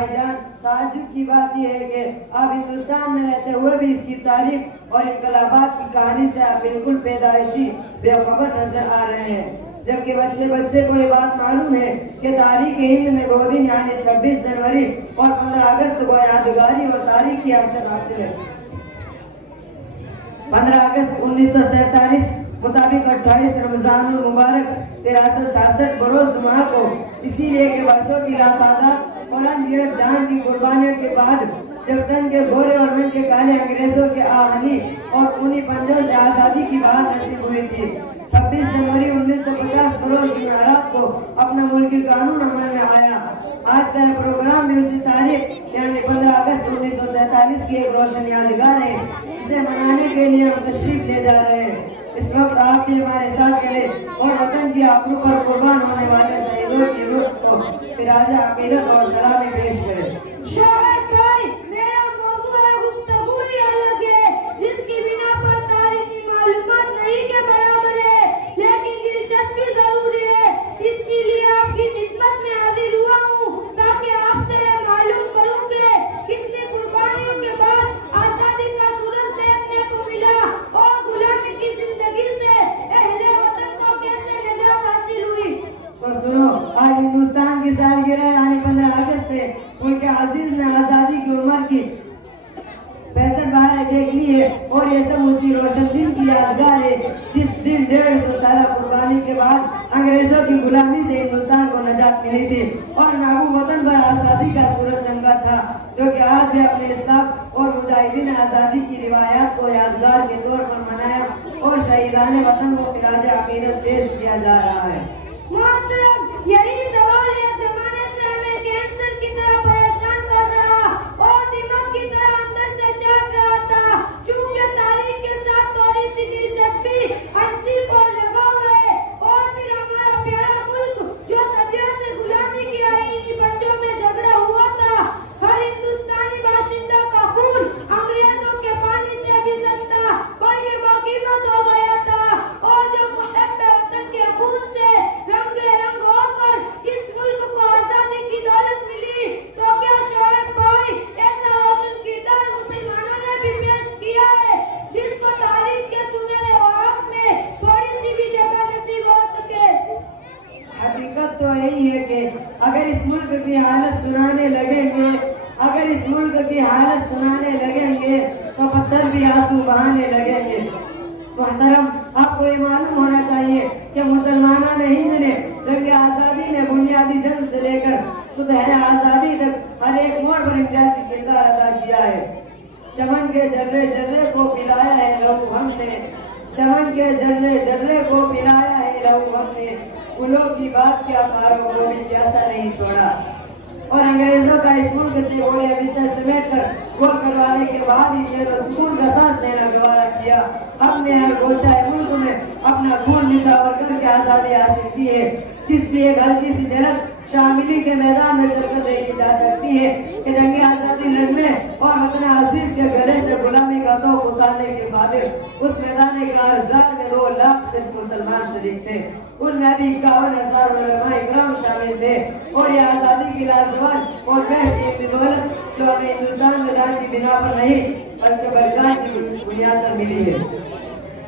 بھائی جان، تعجب کی بات یہ ہے کہ آپ ہندوستان میں رہتے ہوئے بھی اس کی تاریخ اور انقلابات کی کہانی سے آپ بالکل پیدائشی بے خبر نظر آ رہے ہیں، جبکہ بچے کو یہ بات معلوم ہے کہ تاریخ ہند میں 2 دن یعنی 26 جنوری اور 15 اگست کو یادگاری اور تاریخی حیثیت حاصل ہے۔ 15 اگست 1947 مطابق 28 رمضان المبارک 1366 بروز جمعہ کو، اسی لیے کہ برسوں کی لاتعداد اور انگرت جان کی قربانیوں کے بعد جب تن کے گورے اور من کے کالے انگریزوں کے آہنی اور خونی پنجوں سے آزادی کی بہار نصیب ہوئی تھی، 26 جنوری 1950 بروز جمعرات کو اپنا ملکی قانون عمل میں آیا۔ آج کا یہ پروگرام بھی اسی تاریخ یعنی 15 اگست 1947 کی ایک روشن یادگار ہے، جسے منانے کے لیے ہم تشریف لے جا رہے ہیں۔ اس وقت آپ بھی ہمارے ساتھ کریں اور وطن کی آبرو پر قربان ہونے والے شہیدوں کی روح کو خراج عقیدت اور سلامی پیش کریں۔ شاید بھائی، میرا موضوع گفتگو ہی الگ ہے، جس کی بنا پر تاریخی معلومات نہیں کے برابر ہے، لیکن دلچسپی ضروری ہے۔ اس کے لیے آپ کی خدمت میں حاضر ہوا ہوں تاکہ آپ سے معلوم کروں کہ کتنی قربانیوں کے بعد آزادی کا سورج دیکھنے کو ملا اور غلامی کی زندگی سے اہل وطن کو کیسے نجات حاصل ہوئی۔ تو سنو، آج ہندوستان کی سالگرہ یعنی 15 اگست ہے۔ ملک عزیز نے آزادی کی عمر کی 65 بہاریں دیکھ لی ہے اور یہ سب اسی روشن دن کی یادگار ہے جس دن 150 سالہ قربانی کے بعد انگریزوں کی غلامی سے ہندوستان کو نجات ملی تھی اور محبوب وطن پر آزادی کا سورج چمکا تھا، جو کہ آج بھی اپنے اسلاف اور مجاہدین آزادی کی روایات کو یادگار کے طور پر منایا اور شہیدان وطن کو خراج عقیدت پیش کیا جا رہا ہے۔ محترم، یہی سوال ہے زمانے سے ہمیں کینسر کی طرح پریشان کر رہا اور دماغ کی طرح اندر سے چاٹ رہا تھا، چونکہ تاریخ کے ساتھ تھوڑی سی دلچسپی انصیف اور لگاؤ ہے، اور پھر ہمارا پیارا ملک جو صدیوں سے غلامی کی آئینی بچوں میں جھگڑا ہوا تھا، ہر ہندوستانی باشندہ کا خون انگریزوں کے پانی سے بھی سستا بلکہ باقیمت ہو گیا تھا، اور جو محب وطن کے خون سے رنگ ہو کر اس ملک کو آزادی کی دولت ملی، تو کیا شعیب بھائی ایسا روشن کردار مسلمانوں نے بھی پیش کیا ہے جس کو تاریخ کے سنہرے اوراق میں تھوڑی سی بھی جگہ نصیب ہو سکے؟ حقیقت تو یہی ہے کہ اگر اس ملک کی حالت سنانے لگیں گے تو پتھر بھی آنسو بہانے لگیں گے۔ محترم، آپ کو یہ معلوم ہونا چاہیے کہ مسلمانان ہند نے جنگ آزادی میں بنیادی جنگ سے لے کر صبح آزادی تک ہر ایک موڑ پر امتیازی کردار ادا کیا ہے۔ چمن کے جرے جرے کو پلایا ہے لہو ہم نے، چمن کے جرے جرے کو پلایا ہے لہو ہم نے، پھولوں کی بات کیا پاروں کو بھی پیاسا نہیں چھوڑا۔ اور انگریزوں کا اس ملک سے گولے بستر سمیٹ کر گول کروانے کے بعد ہی شہر و سکون کا سانس لینا گوارا کیا۔ ہم نے ہر گوشہ ملک میں اپنا خون نچھاور کر کے آزادی حاصل کی ہے، جس کی ایک ہلکی سی جھلک شاملی کے میدان میں چل کر دیکھی جا سکتی ہے کہ جنگ آزادی لڑنے اور وطن عزیز کے گلے سے غلامی کا طوق اتارنے کے بعد اس میدان کارزار میں 2 لاکھ صرف مسلمان شریک تھے، ان میں بھی 51,000 علماء اکرام شامل تھے، اور یہ آزادی کی لازوال اور بہترین دولت جو ہمیں ہندوستان میں دان کی بنا پر نہیں بلکہ بلدان کی بنیاد پر ملی ہے۔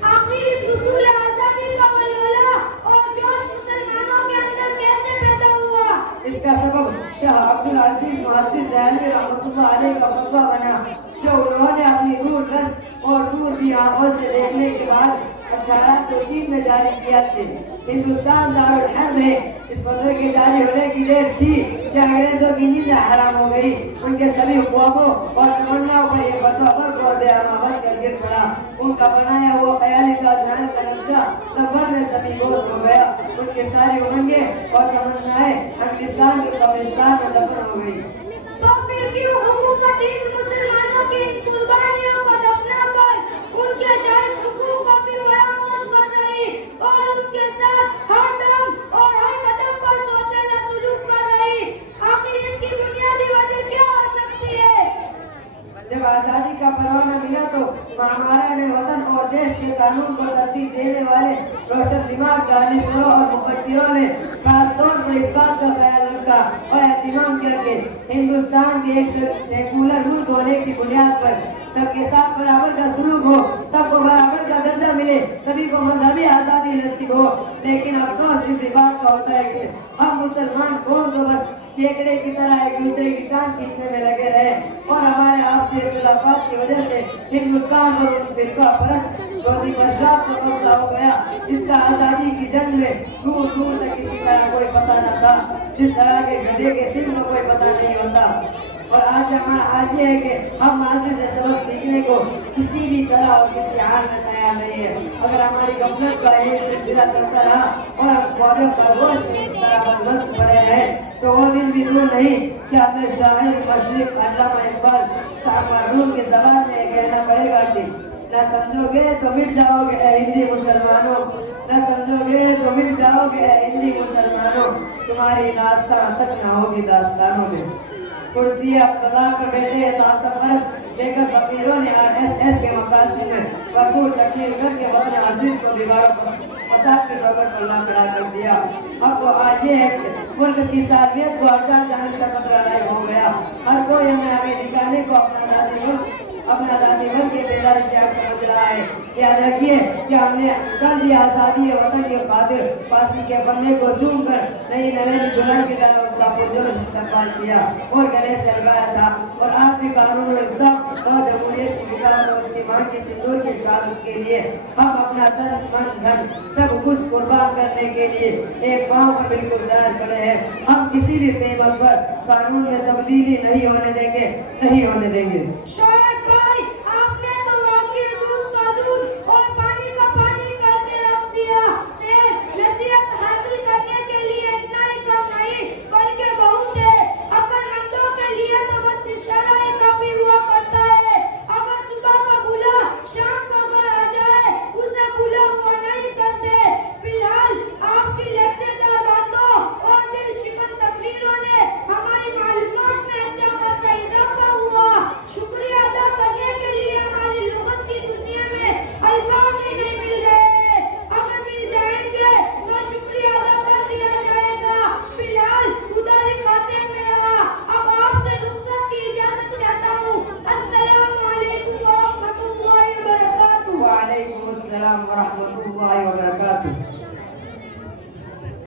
آخر اس حصول آزادی کا ولولہ اور جوش مسلمانوں کے اندر کیسے پیدا ہوا؟ اس کا سبب شاہ عبدالعزیز محدث دہلوی رحمۃ اللہ علیہ کا فتویٰ بنا، جو انہوں نے اپنی دور رس اور دور بھی آنکھوں سے دیکھنے کے بعد 1803 میں جاری کیا تھے۔ ہندوستان دارالحرب ہے، اس فتوے کے جاری ہونے کی دیر تھی کہ انگریزوں کی نیند حرام ہو گئی، ان کے سبھی خوابوں اور تمناؤں پر یہ فتویٰ برق اور بے اما بن کر گر پڑا، ان کا بنایا ہوا خیالی تاجدہان کا نقشہ تبر میں زمین گوش ہو گیا، ان کے ساری امنگیں اور تمنائیں انگلستان کے قبرستان میں دفن ہو گئی۔ تو پھر کیوں حکومت ہند مسلمانوں کی ان قربانیوں کو دفنا کر ان کے جائز حقوق کو بھی فراموش کر رہی اور ان کے ساتھ ہر دم اور ہر قدم پر سوتیلا سلوک کر رہی؟ آخر اس کی بنیادی وجہ کیا ہو سکتی ہے؟ جب آزادی کا پروانہ ملا تو ہمارا نے وطن اور دیش کے قانون کو ترتیب دینے والے روشن دماغ دانشوروں اور مفکروں نے خاص طور پر اس بات کا خیال رکھا کا اور اہتمام کیا کہ ہندوستان کے ایک سیکولر ملک ہونے کی بنیاد پر سب کے ساتھ برابر کا سلوک ہو، سب کو برابر کا درجہ ملے، سبھی کو مذہبی آزادی نصیب ہو. لیکن افسوس اس بات کا ہوتا ہے کہ ہم مسلمان قوم تو بس کیکڑے کی طرح ایک دوسرے کی ٹانگ کھینچنے میں لگے رہے اور ہمارے آپسی اختلافات کی وجہ سے ہندوستان اور ان فرقہ پرست روزی برشات کا قبضہ ہو گیا. اس کا آزادی کی جنگ میں دور دور تک کسی طرح کوئی پتہ نہ تھا، جس طرح کے گدھے کے سنگ کا کوئی پتہ نہیں ہوتا. اور آج ہمارا آج یہ ہے کہ ہم ماضی سے سبق سیکھنے کو کسی بھی طرح اور کسی حال میں تیار نہیں ہے. اگر ہماری غفلت کا یہ سلسلہ چلتا رہا اور ہم قوموں کا گوشت اس طرح بدمست پڑے رہے تو وہ دن بھی دور نہیں کہ ہمیں شاعر مشرق علامہ اقبال صاحب مرحوم کی زبان میں یہ کہنا پڑے گا کہ نہ سمجھو گے تو مٹ جاؤ گے اے ہندی مسلمانوں، نہ سمجھو گے تو مٹ جاؤ گے اے ہندی مسلمانوں، تمہاری داستان تک نہ ہوگی داستانوں میں. کرسی اقتدار پر بیٹھے تعصب پرست لے کر فقیروں نے RSS کے مقاصد میں بھرپور تکمیل کر کے اپنے عزیز کو بگاڑ فساد کے طور پر اللہ کھڑا کر دیا. اب تو آج یہ ہے کہ ملک کی سالمیت کو ہٹا جانے کا خطرہ لاحق ہو گیا. ہر کوئی ہمیں دکھانے کو اپنا ذاتی ملک کے بیدار شہر سمجھ رہا ہے. یاد رکھیے کہ ہم نے کل بھی آزادی وطن کے خاطر پھانسی کے بندے کو چوم کر نئی نویلی دلہن کی طرح اس کا پرجوش استقبال کیا اور گلے سے لگایا تھا. اور آج بھی قانون انصاف اور جمہوریت کی کتاب اور اس کی ماں کی سندور کی حفاظت کے لیے ہم اپنا تن من دھن سب کچھ قربان کرنے کے لیے ایک پاؤں پر بالکل تیار کھڑے ہیں. ہم کسی بھی قیمت پر قانون میں تبدیلی نہیں ہونے دیں گے، نہیں ہونے دیں گے. شعیب بھائی، آپ نے تو واقعی دودھ کا دودھ اور پانی کا پانی کر کے رکھ دیا. نصیحت حاصل کرنے کے لیے اتنا ہی کم نہیں بلکہ بہت ہے. عقل مندوں کے لیے تو بس اشارہ ہی کافی ہوا کرتا ہے. اگر صبح کا بھولا شام کو گھر آ جائے اسے بھولا ہوا نہیں کرتے. فی الحال آپ کی لچکدار باتوں اور دل شکن تقریروں نے ہماری معلومات میں اچھا خاصا اضافہ ہوا. شکریہ ادا کرنے کے لیے ہماری لغت کی دنیا میں الفاظ ہی نہیں مل رہے. اگر مل جائیں گے تو شکریہ ادا کر دیا جائے گا. فی الحال ادھر ہی خاطر میں رہا. اب آپ سے رخصت کی اجازت چاہتا ہوں. السلام علیکم ورحمۃ اللہ وبرکاتہ. وعلیکم السلام ورحمۃ اللہ وبرکاتہ.